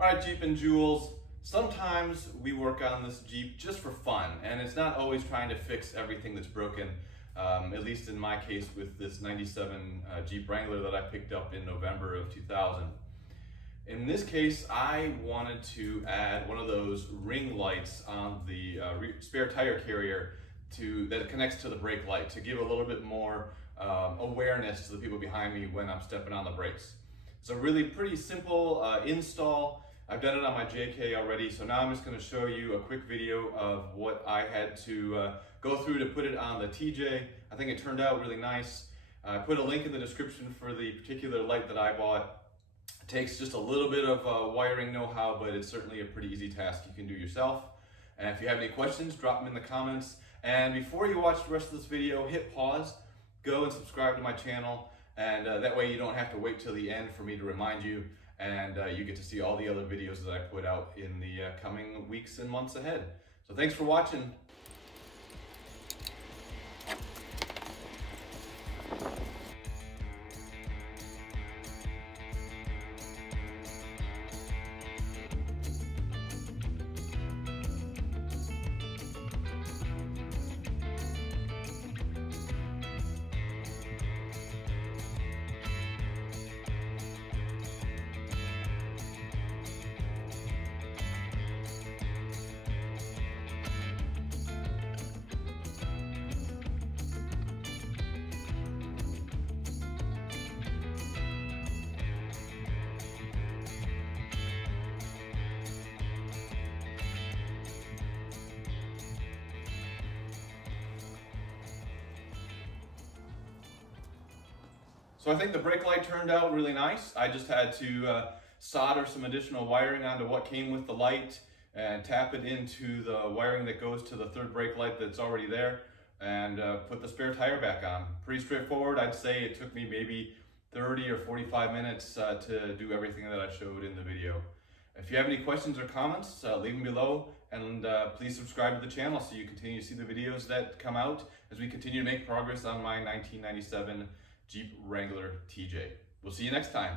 All right, Jeep and Jules, sometimes we work on this Jeep just for fun, and it's not always trying to fix everything that's broken, at least in my case with this 97 Jeep Wrangler that I picked up in November of 2000. In this case, I wanted to add one of those ring lights on the spare tire carrier that connects to the brake light to give a little bit more awareness to the people behind me when I'm stepping on the brakes. It's a really pretty simple install. I've done it on my JK already, so now I'm just going to show you a quick video of what I had to go through to put it on the TJ. I think it turned out really nice. I put a link in the description for the particular light that I bought. It takes just a little bit of wiring know-how, but it's certainly a pretty easy task you can do yourself. And if you have any questions, drop them in the comments. And before you watch the rest of this video, hit pause, go and subscribe to my channel, and that way you don't have to wait till the end for me to remind you, and you get to see all the other videos that I put out in the coming weeks and months ahead. So thanks for watching. So I think the brake light turned out really nice. I just had to solder some additional wiring onto what came with the light and tap it into the wiring that goes to the third brake light that's already there, and put the spare tire back on. Pretty straightforward. I'd say it took me maybe 30 or 45 minutes to do everything that I showed in the video. If you have any questions or comments, leave them below, and please subscribe to the channel so you continue to see the videos that come out as we continue to make progress on my 1997 Jeep Wrangler TJ. We'll see you next time.